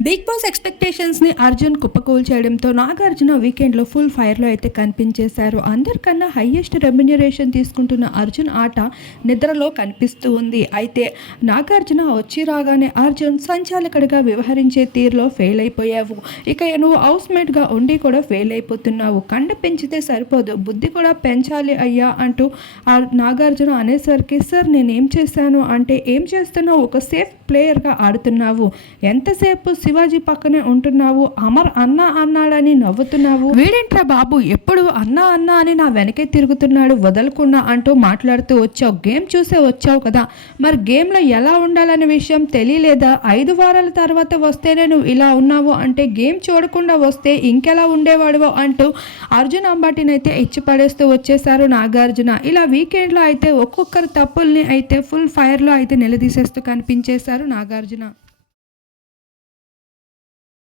Big boss ఎక్స్పెక్టేషన్స్ని అర్జున్ కుప్పకూల్ చేయడంతో నాగార్జున వీకెండ్లో ఫుల్ ఫైర్లో అయితే కనిపించేశారు. అందరికన్నా హయ్యెస్ట్ రెమ్యునరేషన్ తీసుకుంటున్న అర్జున్ ఆట నిద్రలో కనిపిస్తూ ఉంది. అయితే నాగార్జున వచ్చి రాగానే అర్జున్ సంచాలకుడిగా వ్యవహరించే తీరులో ఫెయిల్ అయిపోయావు. ఇక నువ్వు హౌస్మేట్గా ఉండి కూడా ఫెయిల్ అయిపోతున్నావు. కండ పెంచితే సరిపోదు. బుద్ధి కూడా పెంచాలి అయ్యా అంటూ నాగార్జున అనేసరికి సార్ నేనేం చేశాను? అంటే ఏం చేస్తున్నావు? ఒక సేఫ్ ప్లేయర్గా ఆడుతున్నావు. ఎంతసేపు శివాజీ పక్కనే ఉంటున్నావు? అమర్ అన్న అన్నాడని నవ్వుతున్నావు? వీడేంట్రా బాబు? ఎప్పుడు అన్న అన్న అని నా వెనకే తిరుగుతున్నాడు వదలకుండా అంటూ మాట్లాడుతూ వచ్చావు. గేమ్ చూసే వచ్చావు కదా. మరి గేమ్లో ఎలా ఉండాలనే విషయం తెలియలేదా? ఐదు వారాల తర్వాత వస్తేనే నువ్వు ఇలా ఉన్నావు అంటే గేమ్ చూడకుండా వస్తే ఇంకెలా ఉండేవాడువో అంటూ అర్జున్ అంబాటిని అయితే ఇచ్చి పడేస్తూ వచ్చేసారు నాగార్జున. ఇలా వీకెండ్లో అయితే ఒక్కొక్కరి తప్పుల్ని అయితే ఫుల్ ఫైర్లో అయితే నిలదీసేస్తూ కనిపించేశారు నాగార్జున.